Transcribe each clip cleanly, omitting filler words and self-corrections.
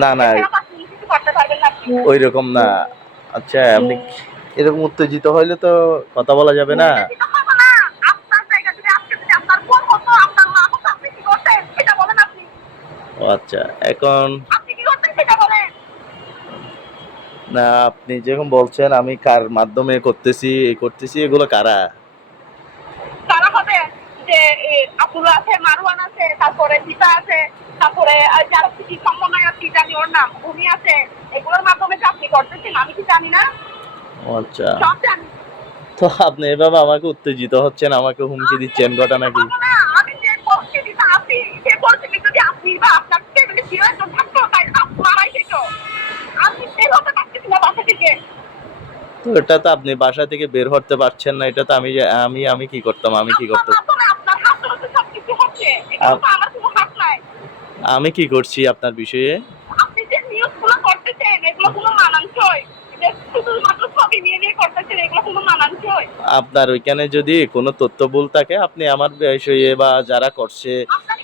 না না ওই রকম না। আচ্ছা আপনি এরকম উত্তেজিত হইলে তো কথা বলা যাবে না। ও আচ্ছা এখন না আপনি যেরকম বলছেন আমি কার মাধ্যমে করতেছি এই করতেছি এগুলো কারা? কারা হবে যে আব্দুল্লাহ আছে, মারওয়ান আছে, তারপরে জিতা আছে, তারপরে যারা কি সমন্বয় আছে জানি ওর নাম উনি আছে, এগুলোর মাধ্যমে যে আপনি করতেছেন আমি কি জানি না? ও আচ্ছা সব জানি। তো আপনি এভাবে আমাকে উত্তেজিত হচ্ছেন, আমাকে হুমকি দিচ্ছেন, ঘটনা কি? আমি যে পরিস্থিতিটা আপনি যে পরিস্থিতি যদি আপনি বা আপনার ফ্যামিলি ছিল একজন থাকতো তাই মারাই যেত। আপনি বের হতে পারতেছি না বাসা থেকে। তো এটা তো আপনি বাসা থেকে বের হতে পারছেন না, এটা তো আমি আমি আমি কি করতাম, আমি কি করতাম? আপনার হাত ধরে সবকিছু হচ্ছে, এটা তো আমার কোনো হাত নাই। আমি কি করছি আপনার বিষয়ে? আপনি যে নিউজগুলো করতেছেন এগুলো কোনো মানানসই? যে শুধুমাত্র ছবি নিয়ে নিয়ে করতেছেন এগুলো কোনো মানানসই? আপনার ওইখানে যদি কোনো তথ্য ভুল থাকে আপনি আমার বিষয়ে বা যারা করছে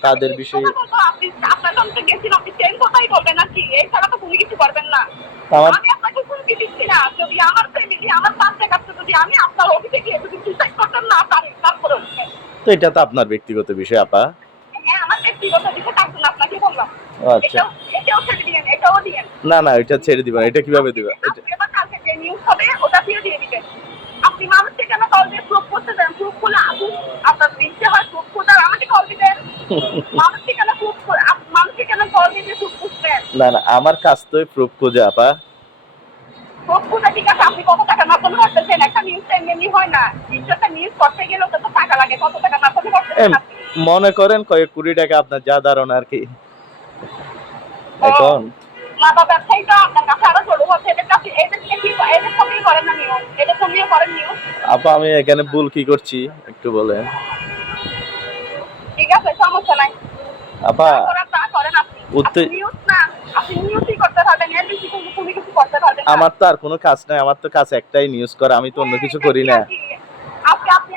তাদের বিষয়ে আপনি আপনার সঙ্গে গেছেন আপনি সেম কথাই বলবেন নাকি? এছাড়া তো কোনো কিছু করবেন না। আমার আমি আপনাকে হুমকি দিচ্ছি না, যদি আমার ফ্যামিলি আমার পাশে কাছে যদি আমি আপনার অফিসে গিয়ে যদি সুইসাইড করতাম না পারি তারপরে তো এটা তো আপনার ব্যক্তিগত বিষয় আপা। হ্যাঁ আমার ব্যক্তিগত বিষয় তার জন্য আপনাকে বললাম। ও আচ্ছা এটাও ছেড়ে দিয়েন, এটাও দিয়েন। না না এটা ছেড়ে দিবেন, এটা কিভাবে দিবেন? আজকে বা কালকে যে নিউজ হবে ওটা দিয়ে দিবেন। আপনি মানুষকে কেন কল দিয়ে প্রুফ করতে দেন? প্রুফ করলে আপনার ইচ্ছে হয় প্রুফ করতে আমাকে কল দিবেন। মানুষকে কেন প্রুফ করে মানুষকে কেন কল দিয়ে প্রুফ করবেন? না না আমার কাজ তো প্রুফ খোঁজা আপা। প্রুফ করতে ঠিক আছে, আপনি কত টাকা মাধ্যমে করতেছেন? একটা নিউজ এমনি হয় না, একটা নিউজ করতে গেলে তো টাকা লাগে। কত টাকা মাধ্যমে করতেছেন আপনি? মনে করেন কয়েক কোটি টাকা, আপনার যা ধারণা আর কি এখন। মাদক ব্যবসায়ী তো আপনার কাছে আরো চলে হচ্ছে, এদের কাছে এদের সঙ্গেই করেন না নিউজ, এদের সঙ্গেই করেন নিউজ। আপা আমি এখানে ভুল কি করছি একটু বলেন। ঠিক আছে সমস্যা নাই, আপা তা করেন আপনি। উত্তে নিউজ না, আপনি নিউজই করতে পারবেন, এর বেশি কোনো কিছু করতে পারবেন না। আমার তো আর কোনো কাজ নাই, আমার তো কাজ একটাই নিউজ করা, আমি তো অন্য কিছু করি না। আপনি আপনি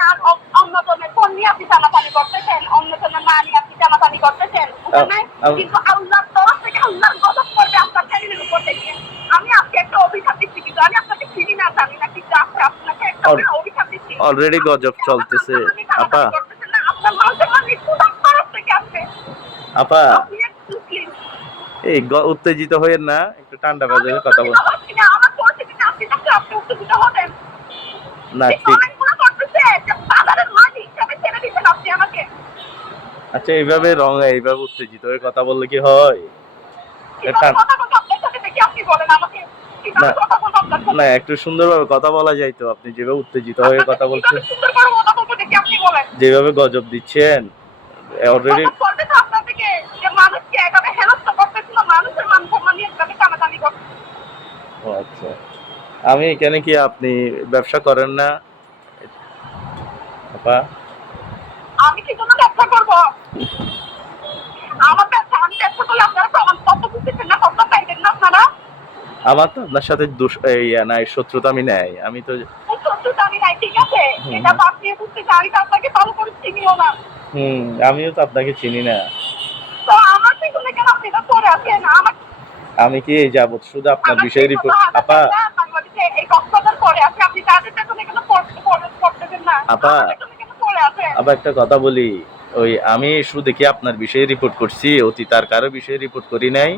অন্যজনের ফোন নিয়ে আপনি টানাটানি করতেছেন, অন্যজনের মা নিয়ে আপনি টানাটানি করতেছেন, বুঝেন নাই? কিন্তু আল্লাহর তরফ থেকে আল্লাহর গজব করবে আপনার ফ্যামিলির উপর থেকে। আমি আজকে একটা অভিশাপ দিচ্ছি, কিন্তু আমি আপনাকে চিনি না জানি না, কিন্তু আপনাকে একটা অভিশাপ দিচ্ছি। অলরেডি গজব চলতেছে আপা। আপনার মানুষের মানে খুদার তরফ থেকে আসবে। আপা আপনি এক মুসলিম। এই উত্তেজিত হইেন না, একটু ঠান্ডা বাজারে কথা বল। আমার পরিস্থিতিতে আপনি থাকলে আপনি উত্তেজিত হবেন না ঠিক আচ্ছা এইভাবে এইভাবে উত্তেজিত হয়ে কথা বললে কি হয়? না না একটু সুন্দরভাবে কথা বলা যায় তো, আপনি যেভাবে উত্তেজিত হয়ে কথা বলছেন, যেভাবে গজব দিচ্ছেন অলরেডি। ও আচ্ছা আমি এখানে কি আপনি ব্যবসা করেন না আপা? আমি কি কোনো ব্যবসা করবো? আমার ব্যবসা, আমি ব্যবসা করলে আপনারা প্রমাণ তথ্য বুঝতেছেন না, তথ্য পাইবেন না আপনারা। আমার তো আপনার সাথে নাই, শত্রুতা আমি নাই, আমি তো শত্রুতা আমি নাই, ঠিক আছে এটা বাদ দিয়ে বুঝতেছি আমি তো আপনাকে ভালো করে চিনিও না। আমিও তো আপনাকে চিনি না। তো আমার পিছনে কেন আপনি এটা করে আছেন? আমার আমি কি এই যাবত শুধু আপনার বিষয়ে রিপোর্ট আপা। এই কক্সবাজার করে আছে, আপনি তাদের পেছনে কেন করতেছেন না? আপা কেন করে আছেন? আবার একটা কথা বলি, ওই আমি শুধু দেখি আপনার বিষয়ে রিপোর্ট করছি, অতি তার কারো বিষয়ে রিপোর্ট করি নাই।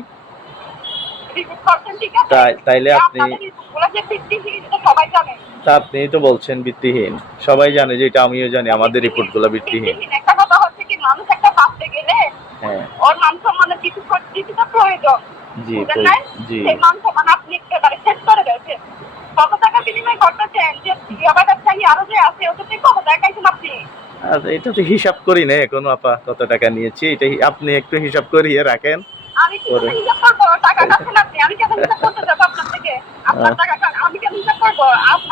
তাইলে আপনি সবাই জানে, তা আপনি তো বলছেন ভিত্তিহীন, সবাই জানে যে এটা আমিও জানি আমাদের রিপোর্ট গুলো ভিত্তিহীন। একটা কথা হচ্ছে কি, মানুষ একটা ভাবতে গেলে ওর মান সম্মানের কিছু কিছুটা প্রয়োজন, বুঝেন নাই? সেই মান সম্মান আপনি একেবারে শেষ করে দিয়েছেন। কত টাকা বিনিময় করতেছেন যে ব্যবসায়ী আরো যে আছে ওদের থেকে কত টাকা খাইছেন আপনি? এটা তো হিসাব করি না এখনো আপা, কত টাকা নিয়েছি এটা আপনি একটু হিসাব করিয়ে রাখেন। আমি কি হিসাব করবো? টাকা খাচ্ছেন আপনি, আমি কেন হিসাব করতে যাবো আপনার থেকে? আপনার টাকা আমি কেন হিসাব করবো?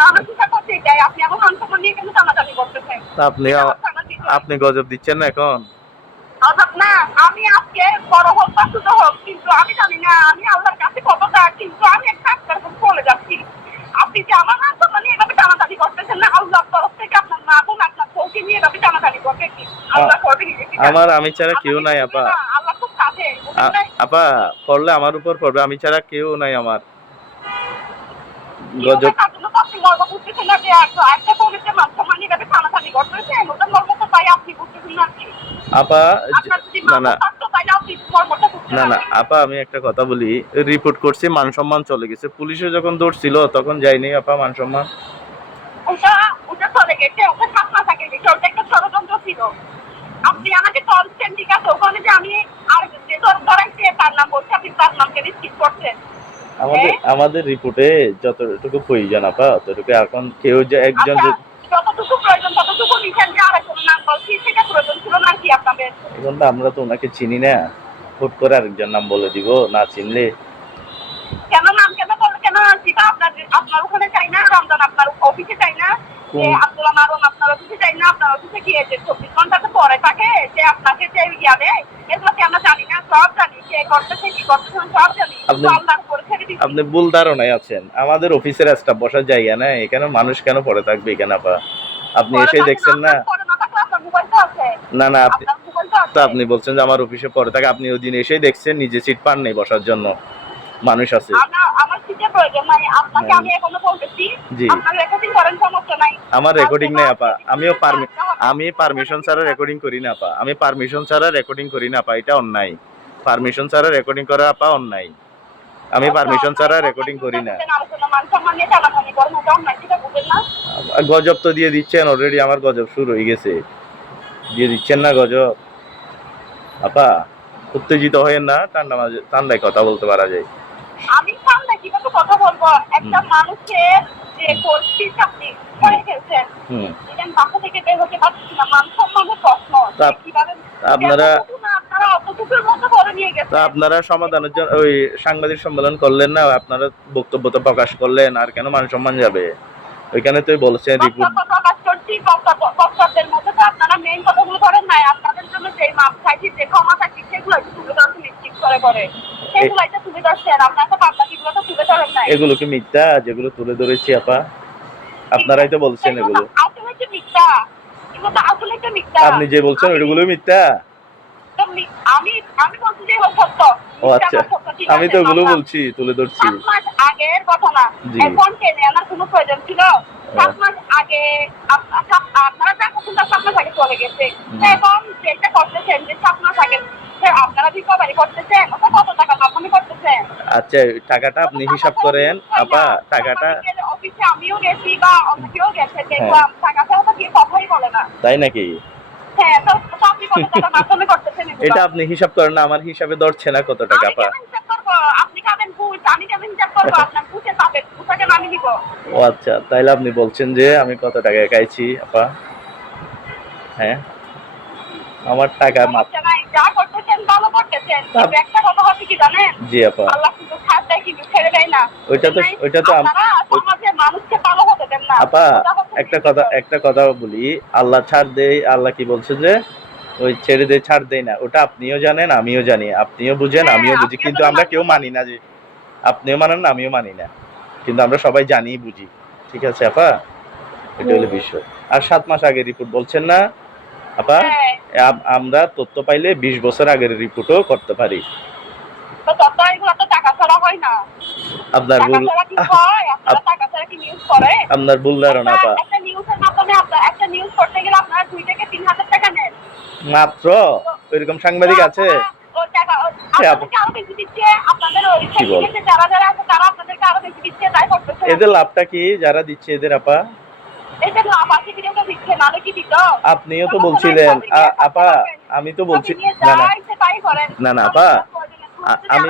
আমার হিসাব করতে চাই, আপনি আমার মান সম্মান নিয়ে কেন টানাটানি করতেছেন? আপনি গজব দিচ্ছেন না এখন। না আমি আজকে বড় হোক বা ছোট হোক, কিন্তু আমি জানি না আমি আল্লাহর কাছে কতটা, কিন্তু আমি একটা আপনার চলে যাচ্ছি। আপনি যে আমার মান সম্মান নিয়ে এভাবে টানাটানি করতেছেন না, আল্লাহর তরফ থেকে আপনার মা বোন আপনার বউকে নিয়ে এভাবে টানাটানি করতে কি আল্লাহ করবে? আমার আমি ছাড়া কেউ নাই আপা। আল্লাহ খুব কাছে, আপা পড়লে আমার উপর পড়বে, আমি ছাড়া কেউ নাই আমার। কি গজব ওটা কাজগুলো তো আপনি মর্ম বুঝতেছেন না যে একটা পবিত্র মান সম্মান নিয়ে টানাটানি করতেছেন, ওটা মর্ম তো তাই আপনি বুঝতেছেন না কি? আপা। আপনার যদি না মান না থাকতো তাহলে আপনি মর্মটা বুঝতে না না পারবেন। আপা, আমি একটা কথা বলি, রিপোর্ট করছি, মান সম্মান চলে গেছে, পুলিশে যখন দৌড়ছিল তখন যায়নি আপা মান সম্মান। ওটা ওটা চলে গেছে, ওটা 7 মাস আগে গেছে, ওটা একটা ষড়যন্ত্র ছিল। আপনি আমাকে বলছেন ঠিক আছে, ওখানে যে আমি আর যে ধরাইছে তার নাম বলছে, আপনি তার নামকে স্কিপ করছেন। আমাদের রিপোর্টে যতটুকু প্রয়োজন আপা ততটুকু, এখন কেউ যে একজন আচ্ছা, যতটুকু প্রয়োজন ততটুকু লিখেন যে আরেকজন নাম বলছি, সেটা প্রয়োজন ছিল না কি আপনাদের? এখন তো আমরা তো ওনাকে চিনি না, হুট করে আরেকজন নাম বলে দিব না চিনলে। কেন নাম কেন বললে কেন সেটা আপনার ওখানে চাই না, রমজান আপনার অফিসে চাই না, যে আব্দুল্লাহ মারুন আপনার অফিসে চাই না, আপনার অফিসে গিয়ে যে 24 ঘন্টা তো পরে থাকে, যে আপনাকে যে ইয়া দেয়, এগুলো কি আমরা জানি না? সব জানি, কে করতেছে কি করতেছে সব জানি, আল্লাহর উপরে ছেড়ে দিচ্ছি। আপনি ভুল ধারণায় আছেন, আমাদের অফিসের স্টাফ বসার জায়গা না, এখানে মানুষ কেন পড়ে থাকবে এখানে আপা? আপনি এসে দেখছেন না? না না তো আপনি বলছেন যে আমার অফিসে পড়ে থাকে, আপনি ওই দিন এসেই দেখছেন নিজে সিট পান নেই বসার জন্য, মানুষ আছে। আমার সিটের প্রয়োজন নাই, আপনাকে আমি এখনো বলতেছি, আপনার রেকর্ডিং করেন, সমস্যা নাই। আমার রেকর্ডিং নাই আপা, আমি পারমিশন ছাড়া রেকর্ডিং করি না আপা, আমি পারমিশন ছাড়া রেকর্ডিং করি না আপা, এটা অন্যায়। পারমিশন ছাড়া রেকর্ডিং করা আপা অন্যায়, আমি পারমিশন ছাড়া রেকর্ডিং করি না। গজব তো দিয়ে দিচ্ছেন অলরেডি, আমার গজব শুরু হয়ে গেছে, দিয়ে দিচ্ছেন না গজব আপা? উত্তেজিত হয়েন না, ঠান্ডায় কথা বলতে পারা যায়। আমি ঠান্ডায় কিভাবে কথা বলবো? একটা মানুষের যে পরিস্থিতি আপনি করে ফেলছেন, এখানে বাসা থেকে বের হতে পারছি না, মান সম্মানের প্রশ্ন, আপনারা অতটুকুর মতো করে নিয়ে গেছেন। আপনারা সমাধানের জন্য ওই সাংবাদিক সম্মেলন করলেন না, আপনারা বক্তব্য তো প্রকাশ করলেন, আর কেন মান সম্মান যাবে? ওইখানে তো বলছেন রিপোর্ট প্রকাশ করছি, বক্তব্যের মধ্যে তো আপনারা মেইন কথাগুলো করেন নাই। আপনাদের জন্য যে মাপ চাইছি, যে ক্ষমা চাইছি, সেগুলো একটু তুলে ধরতে নিশ্চিত করে সেগুলো একটা তুলে ধরছেন, আপনার তো বাদবাকিগুলো তো তুলে ধরেন নাই। এগুলো কি মিথ্যা যেগুলো তুলে ধরেছি আপা? আপনারাই তো বলছেন এগুলো আসলে কি মিথ্যা? এগুলো তো আসলে কি মিথ্যা? আপনি যে বলছেন ওইগুলো মিথ্যা। আমি বলছি যে সত্য। ও আচ্ছা, আমি তো ওগুলো বলছি, তুলে ধরছি। 7 মাস আগের ঘটনা, এখন টেনে আনার কোনো প্রয়োজন ছিল? 7 মাস আগে আপনারা যা করছেন 7 মাস আগে চলে গেছে, এখন যেটা করতেছেন যে 7 মাস আগে আপনারা রিকভারি করতেছেন, ওটা কত টাকা মাপনি করতেছেন? আচ্ছা, টাকাটা আপনি হিসাব করেন আপা, টাকাটা অফিসে আমিও গেছি বা অন্য কেউ গেছে, দেখলাম টাকাটা তো কি কথাই বলে না। তাই নাকি? হ্যাঁ, তো আপনি কত টাকা মাধ্যমে করতেছেন? এটা আপনি হিসাব করেন না, আমার হিসাবে ধরছে না কত টাকা আপা। আপনি খাবেন বুঝ, আমি কেমন হিসাব করবো? আপনার বুঝে পাবেন, বুঝাকে আমি দিব। ও আচ্ছা, তাইলে আপনি বলছেন যে আমি কত টাকা খাইছি আপা? হ্যাঁ, আমার টাকা যা করতেছেন ভালো করতেছেন, একটা কথা হচ্ছে কি জানেন? জি আপা, আল্লাহ কিন্তু ছাড় দেয়, কিন্তু ছেড়ে দেয় না। ওইটা তো সমাজে মানুষকে ভালো হতে দেন না আপা। একটা কথা বলি, আল্লাহ ছাড় দেয়, আল্লাহ কি বলছে যে ওই ছেড়ে দেয় ছাড় দেয় না, ওটা আপনিও জানেন আমিও জানি, আপনিও বুঝেন আমিও বুঝি, কিন্তু আমরা কেউ মানি না, যে আপনিও মানেন না আমিও মানি না, কিন্তু আমরা সবাই জানি বুঝি। ঠিক আছে আপা, এটা হলো বিষয়। আর 7 মাস আগে রিপোর্ট বলছেন না আপা, আমরা তথ্য পাইলে 20 বছর আগের রিপোর্টও করতে পারি। আপনার ভুল, আপনার ভুল ধারণা আপা। মাত্র ওইরকম সাংবাদিক আছে? এদের লাভটা কি যারা দিচ্ছে এদের আপা? আপনিও তো বলছিলেন আপা, আমি তো বলছি না না আপা, আমি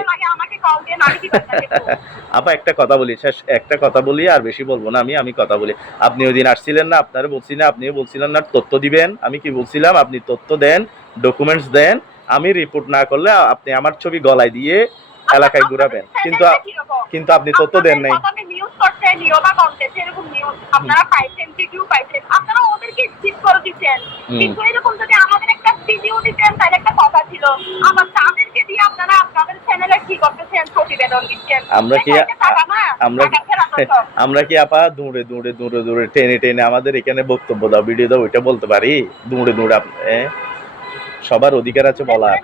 আপা একটা কথা বলি, শেষ একটা কথা বলি, আর বেশি বলবো না, আমি কথা বলি। আপনি ওই দিন আসছিলেন না, আপনারা বলছি না, আপনিও বলছিলেন না তথ্য দিবেন, আমি কি বলছিলাম? আপনি তথ্য দেন, ডকুমেন্টস দেন, আমি রিপোর্ট না করলে আপনি আমার ছবি গলায় দিয়ে এলাকায় ঘুরাবেন, কিন্তু আপনি তথ্য দেন নাই। আমরা কি আপা দৌড়ে দৌড়ে দৌড়ে দৌড়ে টেনে টেনে আমাদের এখানে বক্তব্য দাও, ভিডিও দাও, ওইটা বলতে পারি? দৌড়ে দৌড়ে সবার অধিকার আছে বলার।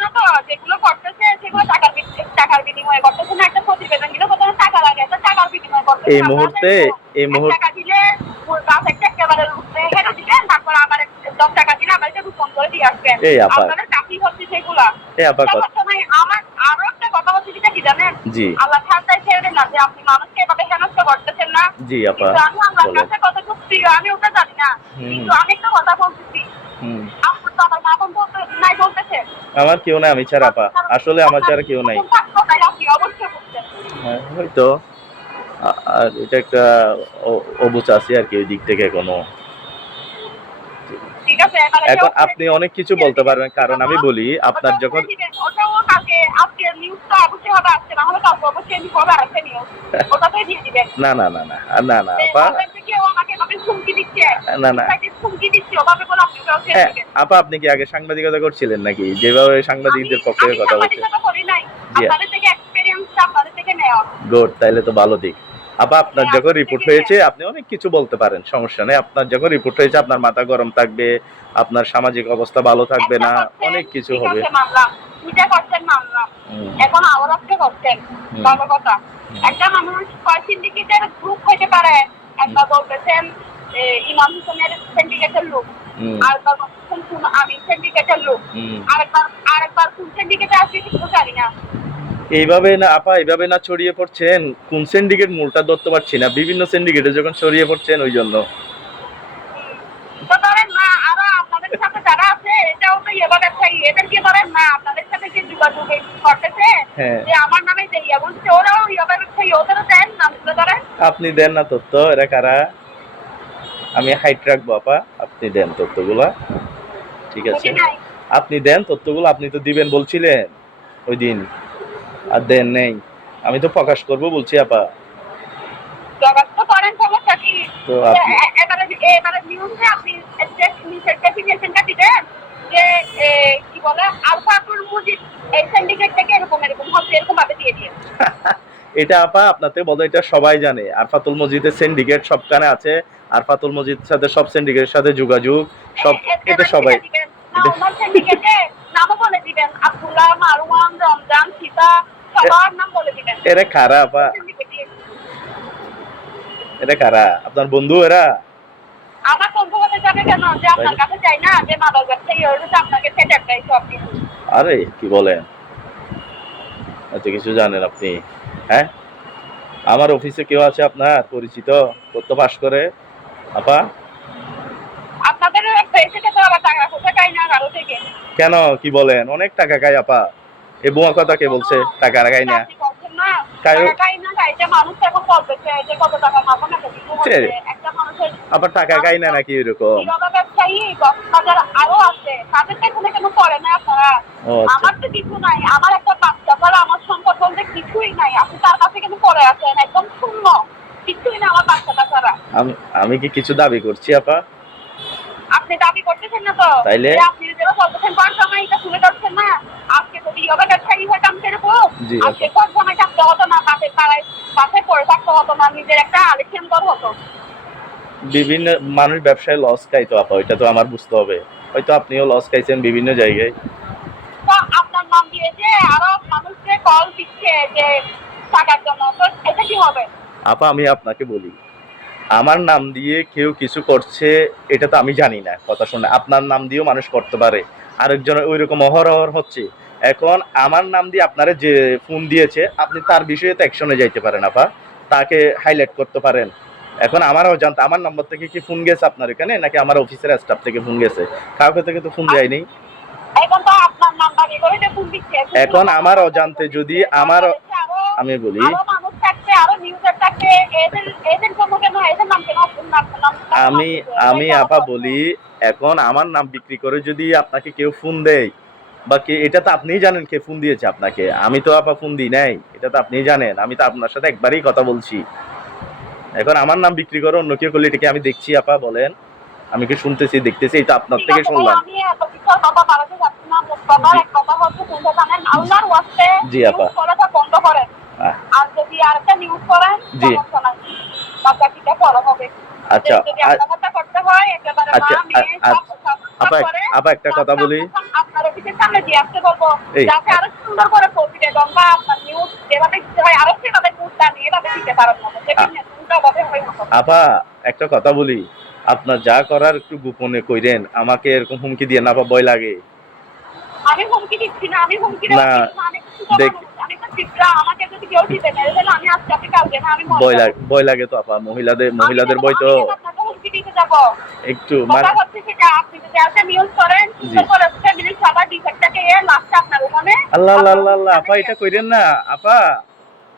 টাকার বিনিময়ে করতেছেন, একটা প্রতিবেদন দিলে কত টাকা লাগে, একটা টাকার বিনিময়ে করতেছেন। এই মুহূর্তে টাকা দিলে গাছ একটা একেবারে হেঁটে দিলেন, তারপর আবার 10 টাকা দিলে আবার এটা রোপণ করে দিয়ে আসবেন। এই আপা আপনাদের চাকরি হচ্ছে সেগুলা। এই আপা সমস্যা নাই। আমার আরো একটা কথা হচ্ছে যেটা কি জানেন, জি আল্লাহ ছাড়তাই ছেড়ে না যে আপনি মানুষকে এভাবে হেনস্থা করতেছেন না। জি আপা কিন্তু আমি আল্লাহর বলেন। কাছে কতটুকু প্রিয় আমি ওটা জানি না, কিন্তু আমি একটা কথা বলতেছি, আপনার তো আমার মা বোন বলতে নাই বলতেছে, আমার কেউ নাই আমি ছাড়া আপা, আসলে আমার ছাড়া কেউ নাই। আপনি অবশ্যই বুঝছেন। হ্যাঁ, হয়তো আর এটা একটা অবুঝ আছে আর কি ওই দিক থেকে কোনো। ঠিক আছে, এবারে এখন আপনি অনেক কিছু বলতে পারবেন, কারণ আমি বলি আপনার যখন ওটাও কালকে আজকে নিউজটা অবশ্যই হবে, আজকে না হলে কালকে অবশ্যই আমি হবে আরেকটা নিউজ, ওটাতেই দিয়ে দিবেন। না না না না না না আপা, কেউ আমাকে এভাবে হুমকি দিচ্ছে, না না হুমকি দিচ্ছে ওভাবে বলে আপনি ওটাও ছেড়ে দিবেন। আপা আপনি কি আগে সাংবাদিকতা করছিলেন নাকি, যেভাবে সাংবাদিকদের পক্ষে কথা বলছেন? সাংবাদিকতা করি নাই, আপনাদের থেকে এক্সপেরিয়েন্সটা আপনাদের থেকে নেওয়া। গুড, তাইলে তো ভালো দিক। আপা আপনার যখন রিপোর্ট হয়েছে আপনি অনেক কিছু বলতে পারেন, সমস্যা নেই। আপনার যখন রিপোর্ট হয়েছে আপনার মাথা গরম থাকবে, আপনার সামাজিক অবস্থা ভালো থাকবে না, অনেক কিছু হবে। এখন আবার আপনি করছেন ভালো কথা। একটা মানুষ কয় সিন্ডিকেটের গ্রুপ হইতে পারে, একবার বলতেছেন ইমাম হোসেনের সিন্ডিকেটের লোক, আরেকবার বলতেছেন আমি সিন্ডিকেটের লোক, আরেকবার কোন সিন্ডিকেটে আছে কিছু জানি না। এইভাবে না আপা, এইভাবে না ছড়িয়ে পড়ছেন, কোন সিন্ডিকেট মূলটা ধরতে পারছি না, বিভিন্ন সিন্ডিকেটে যখন ছড়িয়ে পড়ছেন ওই জন্য। তো ধরেন না আরো আপনাদের সাথে যারা আছে এটাও তো ইয়ে ব্যবসায়ী, এদেরকে ধরেন না আপনাদের সাথে যে যোগাযোগ করতেছে যে আমার নামে যে ইয়া বলছে, ওরাও ইয়ে ব্যবসায়ী, ওদেরও দেন নামগুলো ধরেন। আপনি দেন না তথ্য, এরা কারা? আমি হাইট রাখবো আপা, আপনি দেন তথ্যগুলা, ঠিক আছে? আপনি দেন তথ্যগুলো, আপনি তো দিবেন বলছিলেন ওই দিন, আর দেন নেই। আমি তো প্রকাশ করব বলছি আপা। প্রকাশ তো করেন, সমস্যা কি? তো আপনি এবারে নিউজে আপনি নিচের ডেফিনেশনটা দিবেন যে কি বলে আলফাতুল মুজিদ এই সিন্ডিকেট থেকে এরকম এরকম হচ্ছে, এরকম ভাবে দিয়ে দিয়ে। এটা আপা আপনাতে বলো, এটা সবাই জানে। আরফাতুল মজিদের সিন্ডিকেট সবখানে আছে, আরফাতুল মজিদের সাথে সব সিন্ডিকেটের সাথে যোগাযোগ সব, এটা সবাই। আমার সিন্ডিকেটে নামও বলে দিবেন, আব্দুল্লাহ, মারওয়ান, রমজান, সীতা, সবার নাম বলে দিবেন। এরা কারা আপা? এরা কারা? আপনার বন্ধু এরা? আমার বন্ধু হতে যাবে কেন? যে আপনার কাছে চাই না যে মাদক ব্যবসায়ী হচ্ছে আপনাকে সেট একটাই সব কিছু। আরে কি বলেন, এত কিছু জানেন আপনি? হ্যাঁ, আমার অফিসে কেউ আছে আপনার পরিচিত তথ্য পাস করে আপা? আপনাদের পেয়েছে তো আবার টাকা কোথায় খাই না কারো থেকে। কেন কি বলেন, অনেক টাকা খাই আপা। এই বোয়া কথা কে বলছে টাকা খাই না? আবার টাকা খাই না নাকি এরকম? আরো আছে তাদের কেন পড়ে না আপনারা? আমার তো কিছু নাই, আমার একটা বাচ্চা ছাড়া আমার সম্পদ বলতে কিছুই নাই, আপনি তার কাছে কেন পড়ে আছেন? একদম শূন্য, কিছুই না আমার বাচ্চাটা ছাড়া। আমি কি কিছু দাবি করছি আপা? আপনি দাবি করতেছেন না তো, তাইলে আপনি যেটা বলতেছেন কোন সময় এটা শুনে যাচ্ছেন না। আজকে যদি ইয়োগা ব্যবসায়ী হইতাম সেরকম, আজকে কোন সময় থাকতে হতো না, বাসে পাড়ায় বাসে পড়ে থাকতে হতো না, নিজের একটা আলিশান ঘর হতো। বিভিন্ন মানুষ ব্যবসায় লস খাইতো আপা, ওইটা তো আমার বুঝতে হবে। হয়তো আপনিও লস খাইছেন বিভিন্ন জায়গায়। তো আপনার নাম দিয়ে যে আরো মানুষকে কল দিচ্ছে যে টাকার জন্য, তো এটা কি হবে? আপা আমি আপনাকে বলি, আমার নাম দিয়ে কেউ কিছু করছে এটা তো আমি জানি না, কথা শুনে আপনার নাম দিয়েও মানুষ করতে পারে, আরেকজনের ওইরকম অহরহ হচ্ছে। এখন আমার নাম দিয়ে আপনারা যে ফোন দিয়েছে আপনি তার বিষয়ে তো অ্যাকশনে যাইতে পারেন আপা, তাকে হাইলাইট করতে পারেন। এখন আমারও জানতে আমার নম্বর থেকে কি ফোন গেছে আপনার এখানে, নাকি আমার অফিসের স্টাফ থেকে ফোন গেছে? কাউকে থেকে তো ফোন যায়নি। এখন তো আপনার নাম্বার এগুলো যে ফোন দিচ্ছে, এখন আমার অজান্তে যদি আমার, আমি বলি আমি আপা বলি, এখন আমার নাম বিক্রি করে যদি আপনাকে কেউ ফোন দেয় বা কে, এটা তো আপনিই জানেন কে ফোন দিয়েছে আপনাকে। আমি তো আপা ফোন দিই নাই, এটা তো আপনিই জানেন। আমি তো আপনার সাথে একবারই কথা বলছি। এখন আমার নাম বিক্রি করে অন্য কেউ করলে এটাকে আমি দেখছি আপা? বলেন, আমি কি শুনতেছি দেখতেছি? এই তো আপনার থেকে শুনলাম। জি আপা, বন্ধ করেন, আর যদি আরেকটা নিউজ করেন জি বাচ্চাটিটা বড় হবে। আচ্ছা করতে হয় একেবারে মা মেয়ে সব আপা আপা একটা কথা বলি, আপনার অফিসের সামনে দিয়ে আসতে বলবো, এই যাতে আরো সুন্দর করে পৌঁছে দেন বা আপনার নিউজ যেভাবে দিতে হয় আরো সেভাবে নিউজটা নিয়ে এভাবে দিতে পারেন না, আপা একটা কথা বলি, আপনার যা করার একটু গোপনে কইরেন, আমাকে এরকম হুমকি দিয়ে না, আপা ভয় লাগে। আমি হুমকি দিচ্ছি না, আমি হুমকি না, দেখ আমি তো চিত্রা, আমাকে যদি কেউ দিতে পারে তাহলে আমি আজকে আপনি কালকে না, আমি ভয় লাগে তো আপা, মহিলাদের ভয় তো আপনাকে হুমকি দিতে যাবো। একটু কথা হচ্ছে সেটা আপনি যদি একটা নিউজ করেন সুন্দর করে ফ্যামিলির সবার ডিফেক্টটাকে এ লাস্টে আপনার ওখানে আল্লাহ আল্লাহ আল্লাহ, আপা এটা কইরেন না, আপা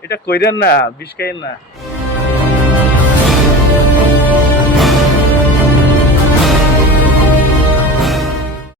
এটা কইরেন না, বিষ খাইেন না।